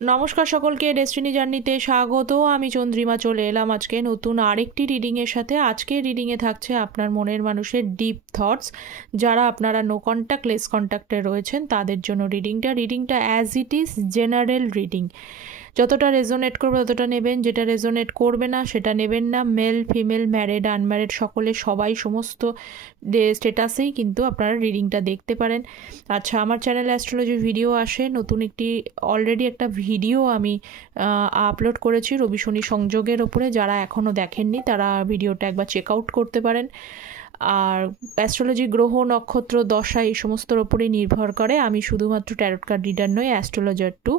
নমস্কার সকলকে, ডেস্টিনি জার্নিতে স্বাগত। আমি চন্দ্রিমা চলে এলাম আজকে নতুন আরেকটি রিডিংয়ের সাথে। আজকের রিডিংয়ে থাকছে আপনার মনের মানুষের ডিপ থটস। যারা আপনারা নো কন্ট্যাক্ট লেস কন্ট্যাক্টে রয়েছেন তাদের জন্য রিডিংটা as it is general reading. যতটা রেজোনেট করবে ততটা নেবেন, যেটা রেজোনেট করবে না সেটা নেবেন না। মেল ফিমেল ম্যারিড আনম্যারিড সকলে সবাই সমস্ত স্টেটাসেই কিন্তু আপনারা রিডিংটা দেখতে পারেন। আচ্ছা, আমার চ্যানেলে অ্যাস্ট্রোলজি ভিডিও আসে, নতুন অলরেডি একটা ভিডিও আমি আপলোড করেছি রবি শনি সংযোগের ওপরে। যারা এখনও দেখেননি তারা ভিডিওটা একবার চেক আউট করতে পারেন। আর অ্যাস্ট্রোলজি গ্রহ নক্ষত্র দশা এই সমস্তর ওপরেই নির্ভর করে। আমি শুধুমাত্র ট্যারোট কার্ড রিডার নই, অ্যাস্ট্রোলজার টু।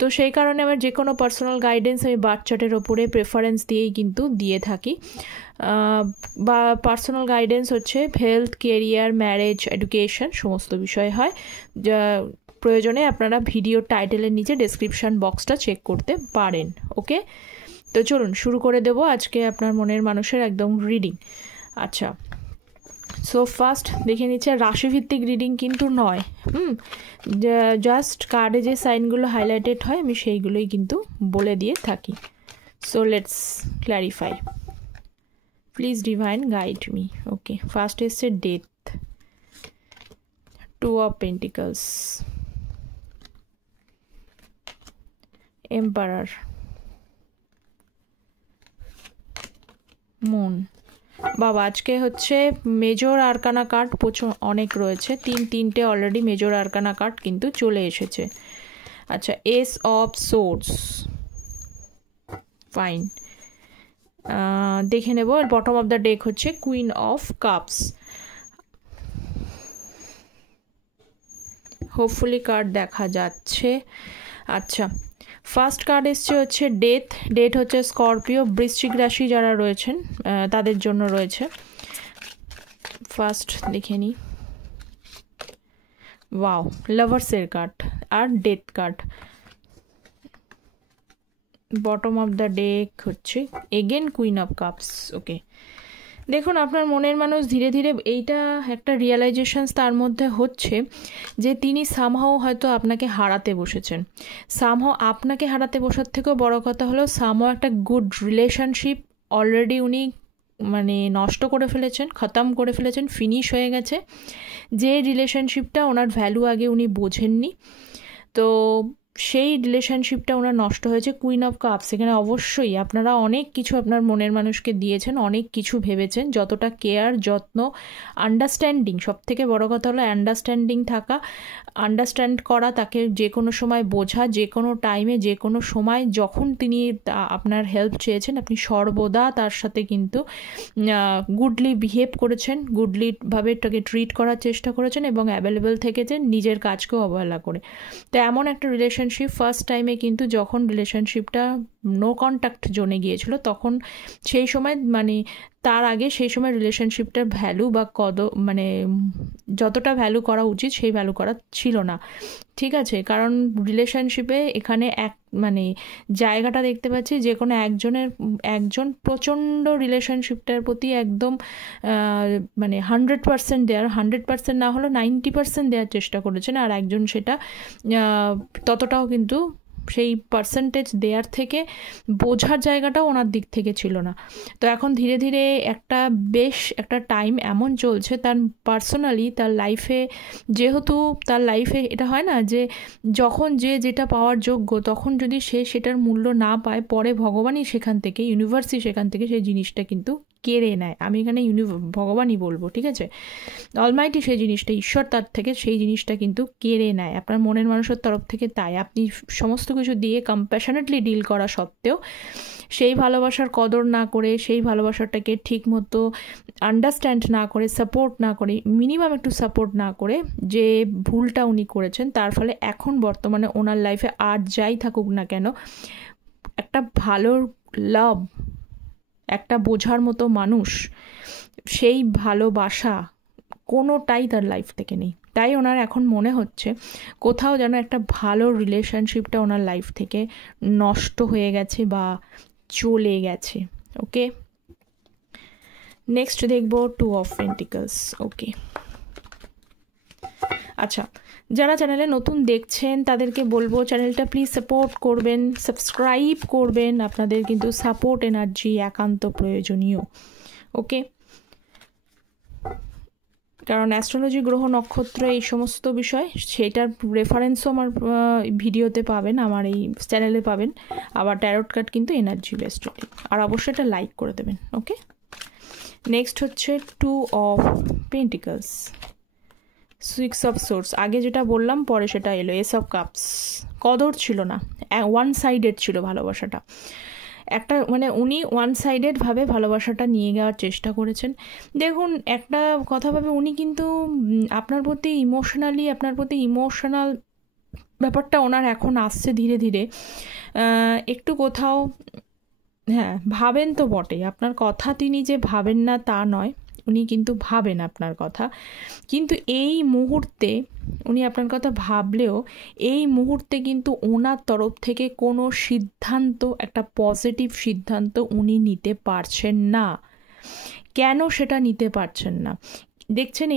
তো সেই কারণে আমার যে কোনো পার্সোনাল গাইডেন্স আমি বার্থ চার্টের ওপরে প্রেফারেন্স দিয়েই কিন্তু দিয়ে থাকি। বা পার্সোনাল গাইডেন্স হচ্ছে হেলথ, কেরিয়ার, ম্যারেজ, এডুকেশন সমস্ত বিষয় হয়। যা প্রয়োজনে আপনারা ভিডিও টাইটেলের নিচে ডেসক্রিপশান বক্সটা চেক করতে পারেন। ওকে, তো চলুন শুরু করে দেবো আজকে আপনার মনের মানুষের একদম রিডিং। আচ্ছা, সো ফার্স্ট দেখে নিচ্ছে, রাশিভিত্তিক রিডিং কিন্তু নয়। জাস্ট কার্ডে যে সাইনগুলো হাইলাইটেড হয় আমি সেইগুলোই কিন্তু বলে দিয়ে থাকি। So let's clarify, please divine guide me. Okay, first এসছে death, 2 of Pentacles, emperor, moon. বাবা, আজকে হচ্ছে মেজর আরকানা কার্ড প্রচুর অনেক রয়েছে, তিনটে অলরেডি মেজর আরকানা কার্ড কিন্তু চলে এসেছে। আচ্ছা, এস অফ সোর্ডস, ফাইন। দেখে নেব, বটম অফ দ্য ডেক হচ্ছে queen of cups. Hopefully card দেখা যাচ্ছে। আচ্ছা, ফার্স্ট কার্ড এসছে হচ্ছে ডেথ হচ্ছে স্করপিও বৃশ্চিক রাশি যারা রয়েছেন তাদের জন্য রয়েছে। ফার্স্ট দেখে নিই, ওয়াও, লাভার্সের কার্ড আর death card. Bottom of the deck হচ্ছে again queen of cups. Okay, দেখুন আপনার মনের মানুষ ধীরে ধীরে এইটা একটা রিয়েলাইজেশনস তার মধ্যে হচ্ছে যে তিনি সামহাও হয়তো আপনাকে হারাতে বসেছেন। সামহাও আপনাকে হারাতে বসার থেকেও বড় কথা হলো সামহাও একটা গুড রিলেশনশিপ অলরেডি উনি মানে নষ্ট করে ফেলেছেন, খতম করে ফেলেছেন, ফিনিশ হয়ে গেছে। যে রিলেশনশিপটা ওনার ভ্যালু আগে উনি বোঝেননি, তো সেই রিলেশনশিপটা ওনার নষ্ট হয়েছে। কুইন অফ কাপস, এখানে অবশ্যই আপনারা অনেক কিছু আপনার মনের মানুষকে দিয়েছেন, অনেক কিছু ভেবেছেন, যতটা কেয়ার, যত্ন, আন্ডারস্ট্যান্ডিং, সব থেকে বড় কথা হলো আন্ডারস্ট্যান্ডিং থাকা, আন্ডারস্ট্যান্ড করা, তাকে যে কোনো সময় বোঝা, যে কোনো টাইমে, যে কোনো সময় যখন তিনি আপনার হেল্প চেয়েছেন আপনি সর্বদা তার সাথে কিন্তু গুডলি বিহেভ করেছেন, গুডলিভাবে তাকে ট্রিট করার চেষ্টা করেছেন এবং অ্যাভেলেবেল থেকেছেন, নিজের কাজকেও অবহেলা করে। তো এমন একটা রিলেশনশিপ ফার্স্ট টাইমে কিন্তু যখন রিলেশনশিপটা নো কন্ট্যাক্ট জোনে গিয়েছিল তখন সেই সময় মানে তার আগে সেই সময় রিলেশনশিপটার ভ্যালু বা মানে যতটা ভ্যালু করা উচিত সেই ভ্যালু করা ছিল না। ঠিক আছে, কারণ রিলেশনশিপে এখানে মানে জায়গাটা দেখতে পাচ্ছি যে কোনো একজন প্রচণ্ড রিলেশনশিপটার প্রতি একদম মানে 100% দেওয়ার, 100% না হলেও 90% দেওয়ার চেষ্টা করেছেন, আর একজন সেটা ততটাও কিন্তু সেই পার্সেন্টেজ দেওয়ার থেকে বোঝার জায়গাটাও ওনার দিক থেকে ছিল না। তো এখন ধীরে ধীরে একটা টাইম এমন চলছে তার পার্সোনালি তার লাইফে, যেহেতু তার লাইফে এটা হয় না যে যখন যে যেটা পাওয়ার যোগ্য তখন যদি সে সেটার মূল্য না পায়, পরে ভগবানই সেখান থেকে, ইউনিভার্সই সেখান থেকে সেই জিনিসটা কিন্তু কেড়ে নেয়। আমি এখানে ভগবানই বলবো, ঠিক আছে, অলমাইটি সেই জিনিসটা, ঈশ্বর তার থেকে সেই জিনিসটা কিন্তু কেড়ে নেয় আপনার মনের মানুষের তরফ থেকে। তাই আপনি সমস্ত কিছু দিয়ে কম্প্যাশনেটলি ডিল করা সত্ত্বেও সেই ভালোবাসার কদর না করে, সেই ভালোবাসাটাকে ঠিক মতো আন্ডারস্ট্যান্ড না করে, সাপোর্ট না করে, মিনিমাম একটু সাপোর্ট না করে যে ভুলটা উনি করেছেন, তার ফলে এখন বর্তমানে ওনার লাইফে আর যাই থাকুক না কেন একটা ভালো লাভ, একটা বোঝার মতো মানুষ, সেই ভালোবাসা কোনোটাই তার লাইফ থেকে নেই। তাই ওনার এখন মনে হচ্ছে কোথাও যেন একটা ভালো রিলেশনশিপটা ওনার লাইফ থেকে নষ্ট হয়ে গেছে বা চলে গেছে। ওকে, নেক্সট দেখব 2 of Pentacles। ওকে, আচ্ছা, যারা চ্যানেলে নতুন দেখছেন তাদেরকে বলবো চ্যানেলটা প্লিজ সাপোর্ট করবেন, সাবস্ক্রাইব করবেন। আপনাদের কিন্তু সাপোর্ট এনার্জি একান্ত প্রয়োজনীয়, ওকে? কারণ অ্যাস্ট্রোলজি, গ্রহ, নক্ষত্র, এই সমস্ত বিষয় সেটার রেফারেন্সও আমার ভিডিওতে পাবেন, আমার এই চ্যানেলে পাবেন। আবার ট্যারট কার্ড কিন্তু এনার্জি বেসড, আর অবশ্যই এটা লাইক করে দেবেন, ওকে? নেক্সট হচ্ছে 2 অফ পেন্টিকলস, 6 অফ সোর্স। আগে যেটা বললাম পরে সেটা এলো এস অফ কাপস। কদর ছিল না, ওয়ান সাইডেড ছিল ভালোবাসাটা। একটা মানে উনি ওয়ান সাইডেডভাবে ভালোবাসাটা নিয়ে যাওয়ার চেষ্টা করেছেন। দেখুন একটা কথা ভাবে, উনি কিন্তু আপনার প্রতি ইমোশনাল ব্যাপারটা ওনার এখন আসছে ধীরে ধীরে। একটু কোথাও হ্যাঁ ভাবেন তো বটেই, আপনার কথা তিনি যে ভাবেন না তা নয়, উনি কিন্তু ভাবেন আপনার কথা। কিন্তু এই মুহূর্তে উনি আপনার কথা ভাবলেও এই মুহূর্তে কিন্তু ওনার তরফ থেকে কোনো সিদ্ধান্ত, একটা পজিটিভ সিদ্ধান্ত উনি নিতে পারছেন না। কেন সেটা নিতে পারছেন না? দেখছেন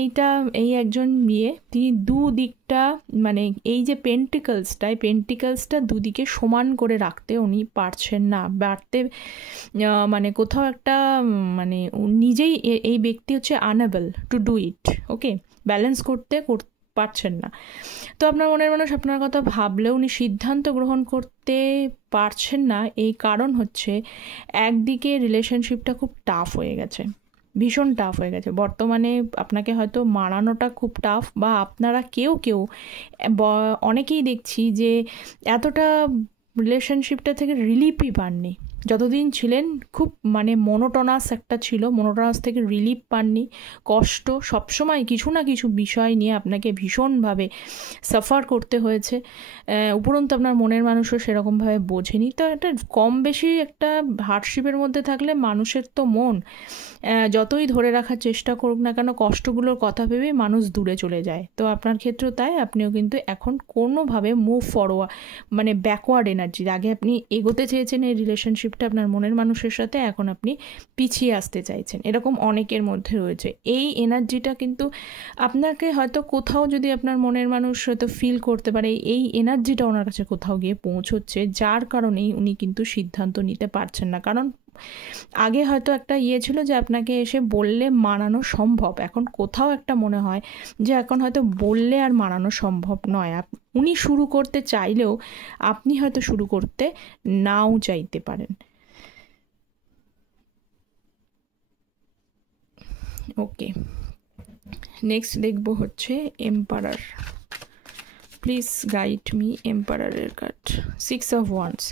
এই একজন মেয়ে, তিনি দুদিকটা মানে এই যে পেন্টিকলসটা দুদিকে সমান করে রাখতে উনি পারছেন না, মানে কোথাও একটা মানে নিজেই এই ব্যক্তি হচ্ছে unable to do it, okay? Balance করতে পারছেন না। তো আপনার মনের মানুষ আপনার কথা ভাবলেও উনি সিদ্ধান্ত গ্রহণ করতে পারছেন না। এই কারণ হচ্ছে একদিকে রিলেশনশিপটা খুব টাফ হয়ে গেছে, ভীষণ টাফ হয়ে গেছে বর্তমানে। আপনাকে হয়তো মানানোটা খুব টাফ, বা আপনারা কেউ অনেকেই দেখছি যে এতটা রিলেশনশিপটা থেকে রিলিফই পাননি। যতদিন ছিলেন খুব মানে মোনোটোনাস একটা ছিল, মোনোটোনাস থেকে রিলিফ পাননি। কষ্ট সবসময় কিছু না কিছু বিষয় নিয়ে আপনাকে ভীষণভাবে সাফার করতে হয়েছে। উপরন্তু আপনার মনের মানুষও সেরকমভাবে বোঝেনি। তো একটা কম বেশি একটা হার্ডশিপের মধ্যে থাকলে মানুষের তো মন যতই ধরে রাখার চেষ্টা করুক না কেন, কষ্টগুলোর কথা ভেবে মানুষ দূরে চলে যায়। তো আপনার ক্ষেত্রেও তাই, আপনিও কিন্তু এখন কোনোভাবে মুভ ফরওয়ার্ড মানে ব্যাকওয়ার্ড এনার্জি, আগে আপনি এগোতে চেয়েছেন এই রিলেশনশিপটা আপনার মনের মানুষের সাথে, এখন আপনি পিছিয়ে আসতে চাইছেন, এরকম অনেকের মধ্যে রয়েছে। এই এনার্জিটা কিন্তু আপনাকে হয়তো কোথাও, যদি আপনার মনের মানুষ হয়তো ফিল করতে পারে এই এনার্জিটা ওনার কাছে কোথাও গিয়ে পৌঁছচ্ছে, যার কারণেই উনি কিন্তু সিদ্ধান্ত নিতে পারছেন না। কারণ আগে হয়তো একটা ছিল যে আপনাকে এসে বললে মানানো সম্ভব, এখন কোথাও একটা মনে হয় যে এখন হয়তো বললে আর মানানো সম্ভব নয়। উনি শুরু করতে চাইলেও আপনি হয়তো শুরু করতে নাও চাইতে পারেন, ওকে? নেক্সট দেখব হচ্ছে এম্পারার। প্লিজ গাইড মি এম্পারারের কার্ড, 6 অফ ওয়ান্ডস।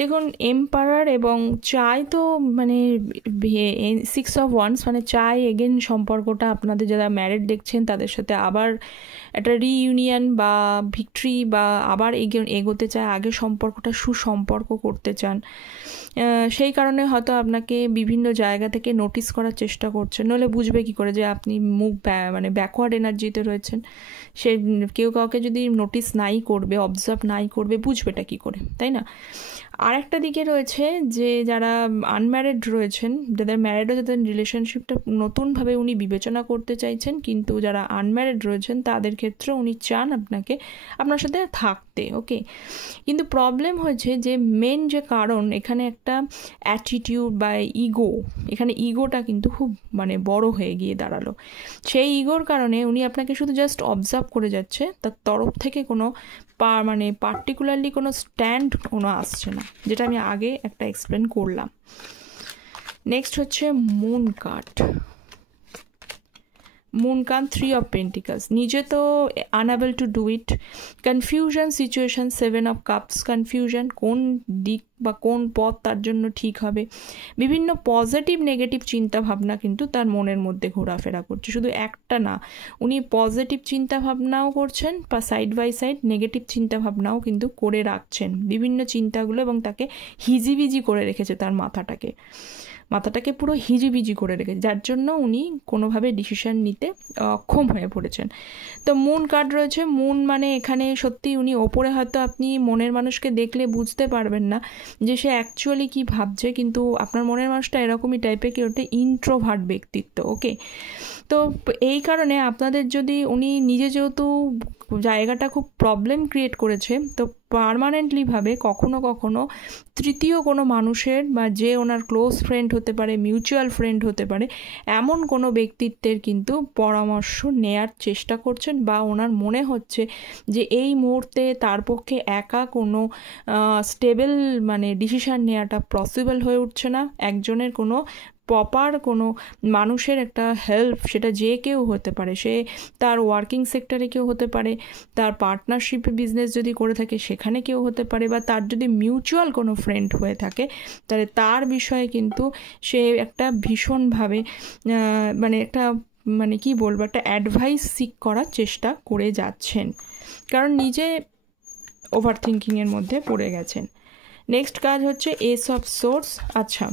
দেখুন এম্পারার এবং চাই তো মানে 6 অফ ওয়ান্ডস মানে চাই এগেন সম্পর্কটা আপনাদের যারা ম্যারিড দেখছেন তাদের সাথে আবার একটা রিইউনিয়ন বা ভিক্টরি, বা আবার এগোতে চায়, আগে সম্পর্কটা সুসম্পর্ক করতে চান। সেই কারণে হয়তো আপনাকে বিভিন্ন জায়গা থেকে নোটিস করার চেষ্টা করছেন, নইলে বুঝবে কি করে যে আপনি মানে ব্যাকওয়ার্ড এনার্জিতে রয়েছেন। সে কেউ কাউকে যদি নোটিস নাই করবে, অবজার্ভ নাই করবে, বুঝবেটা কি করে, তাই না? আর একটা দিকে রয়েছে যে যারা আনম্যারিড রয়েছেন, যাদের ম্যারিডও, যাদের রিলেশনশিপটা নতুনভাবে উনি বিবেচনা করতে চাইছেন, কিন্তু যারা আনম্যারিড রয়েছেন তাদের ক্ষেত্রে উনি চান আপনার সাথে থাকতে, ওকে? কিন্তু প্রবলেম হয়েছে যে মেন যে কারণ এখানে একটা অ্যাটিটিউড বা এখানে ইগোটা কিন্তু খুব মানে বড় হয়ে গিয়ে দাঁড়ালো। সেই ইগোর কারণে উনি আপনাকে শুধু জাস্ট অবজার্ভ করে যাচ্ছে, তার তরফ থেকে কোনো মানে পার্টিকুলারলি কোনো স্ট্যান্ড কোনো আসছে না, যেটা আমি আগে একটা এক্সপ্লেন করলাম। নেক্সট হচ্ছে মুন কার্ড। 3 of pentacles. নিজে তো unable to do it, confusion situation, 7 of cups, confusion, কোন দিক বা কোন পথ তার জন্য ঠিক হবে। বিভিন্ন পজিটিভ নেগেটিভ চিন্তা ভাবনা কিন্তু তার মনের মধ্যে ঘোরাফেরা করছে, শুধু একটা না, উনি পজিটিভ চিন্তা ভাবনাও করছেন বা সাইড বাই সাইড নেগেটিভ চিন্তা ভাবনাও কিন্তু করে রাখছেন, বিভিন্ন চিন্তাগুলো, এবং তাকে হিজিবিজি করে রেখেছে, তার মাথাটাকে পুরো হিজিবিজি করে রেখেছে, যার জন্য উনি কোনোভাবে ডিসিশন নিতে অক্ষম হয়ে পড়েছেন। তো মুন কার্ড রয়েছে। মুন মানে এখানে সত্যি উনি ওপরে হয়তো আপনি মনের মানুষকে দেখলে বুঝতে পারবেন না যে সে অ্যাকচুয়ালি কি ভাবছে, কিন্তু আপনার মনের মানুষটা এরকমই টাইপের, কি ওটা ইন্ট্রোভার্ট ব্যক্তিত্ব, ওকে? তো এই কারণে আপনাদের যদি উনি নিজে যেহেতু জায়গাটা খুব প্রবলেম ক্রিয়েট করেছে। তো পার্মানেন্টলিভাবে কখনো কখনো তৃতীয় কোনো মানুষের বা যে ওনার ক্লোজ ফ্রেন্ড হতে পারে, মিউচুয়াল ফ্রেন্ড হতে পারে, এমন কোনো ব্যক্তিত্বের কিন্তু পরামর্শ নেয়ার চেষ্টা করছেন, বা ওনার মনে হচ্ছে যে এই মুহূর্তে তার পক্ষে একা কোনো স্টেবল মানে ডিসিশান নেওয়াটা পসিবল হয়ে উঠছে না। একজনের কোনো প্রপার কোনো মানুষের একটা হেল্প, সেটা যে কেউ হতে পারে, সে তার ওয়ার্কিং সেক্টরে কেউ হতে পারে, তার পার্টনারশিপ বিজনেস যদি করে থাকে সেখানে কেউ হতে পারে, বা তার যদি মিউচুয়াল কোনো ফ্রেন্ড হয়ে থাকে তাহলে তার বিষয়ে কিন্তু সে একটা ভীষণভাবে মানে একটা মানে কি বলবো, একটা অ্যাডভাইস সিক করার চেষ্টা করে যাচ্ছেন, কারণ নিজে ওভার থিঙ্কিংয়ের মধ্যে পড়ে গেছেন। নেক্সট কাজ হচ্ছে এস অফ সোর্স। আচ্ছা,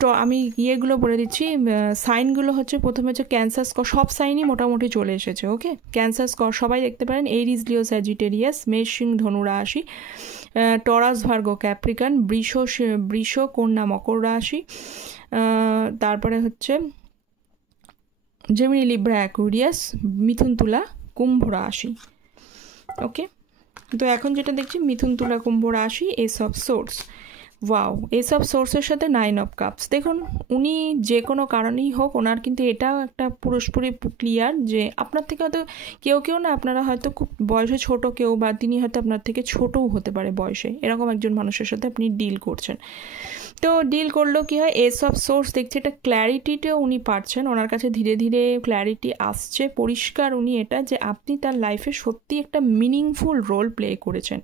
তো আমি ইয়েগুলো বলে দিচ্ছি, সাইনগুলো হচ্ছে প্রথমে হচ্ছে ক্যান্সার স্কর, সব সাইনই মোটামুটি চলে এসেছে। ওকে, ক্যান্সার স্কর সবাই দেখতে পারেন, এরিস লিও স্যাজিটেরিয়াস, মেষ সিং ধনু রাশি, টরাস ভার্গ ক্যাপ্রিকান, বৃষ কন্যা মকর রাশি, তারপরে হচ্ছে জেমিনি লিব্রা অ্যাকুরিয়াস, মিথুন তুলা কুম্ভ রাশি। ওকে, তো এখন যেটা দেখছি মিথুন তুলা কুম্ভ রাশি, এস অফ সোর্স। ওয়াও, এসব সোর্সের সাথে 9 অফ কাপস। দেখুন, উনি যে কোনো কারণেই হোক, ওনার কিন্তু এটাও একটা পুরোপুরি ক্লিয়ার যে আপনার থেকে হয়তো কেউ না, আপনারা হয়তো খুব বয়সে ছোট কেউ, বা তিনি হয়তো আপনার থেকে ছোটও হতে পারে বয়সে, এরকম একজন মানুষের সাথে আপনি ডিল করছেন। তো ডিল করলেও কী হয়, এসব সোর্স দেখছে এটা ক্ল্যারিটিটাও উনি পাচ্ছেন, ওনার কাছে ধীরে ধীরে ক্ল্যারিটি আসছে, পরিষ্কার উনি এটা যে আপনি তার লাইফে সত্যি একটা মিনিংফুল রোল প্লে করেছেন।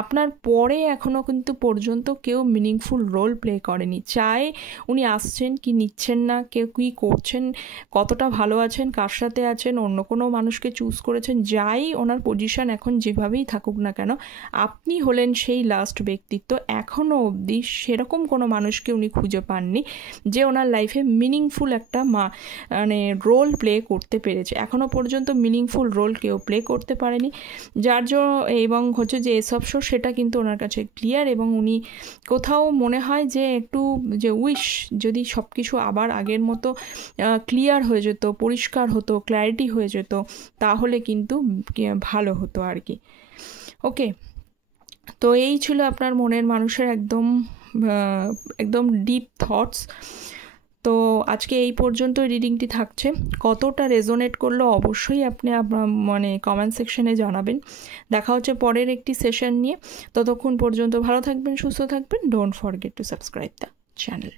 আপনার পরে এখনও কিন্তু পর্যন্ত কেউ মিনিংফুল রোল প্লে করেনি। চাই উনি আসছেন কি নিচ্ছেন না, কেউ কী করছেন, কতটা ভালো আছেন, কার সাথে আছেন, অন্য কোনো মানুষকে চুজ করেছেন, যাই ওনার পজিশন এখন যেভাবেই থাকুক না কেন, আপনি হলেন সেই লাস্ট ব্যক্তিত্ব। এখনও অবধি সেরকম কোনো মানুষকে উনি খুঁজে পাননি যে ওনার লাইফে মিনিংফুল একটা মানে রোল প্লে করতে পেরেছে। এখনও পর্যন্ত মিনিংফুল রোল কেউ প্লে করতে পারেনি, যার জন্য এবং হচ্ছে যে এসব শো সেটা কিন্তু ওনার কাছে ক্লিয়ার, এবং উনি কোথাও মনে হয় যে একটু যে উইশ যদি সব কিছু আবার আগের মতো ক্লিয়ার হয়ে যেত, পরিষ্কার হতো, ক্ল্যারিটি হয়ে যেত, তাহলে কিন্তু ভালো হতো আর কি। ওকে, তো এই ছিল আপনার মনের মানুষের একদম ডিপ থটস। তো আজকে এই পর্যন্ত রিডিংটি থাকছে। কতটা রেজোনেট করলো অবশ্যই আপনি মানে কমেন্ট সেকশনে জানাবেন। দেখা হচ্ছে পরের একটি সেশন নিয়ে। ততক্ষণ পর্যন্ত ভালো থাকবেন, সুস্থ থাকবেন। Don't forget to subscribe the channel.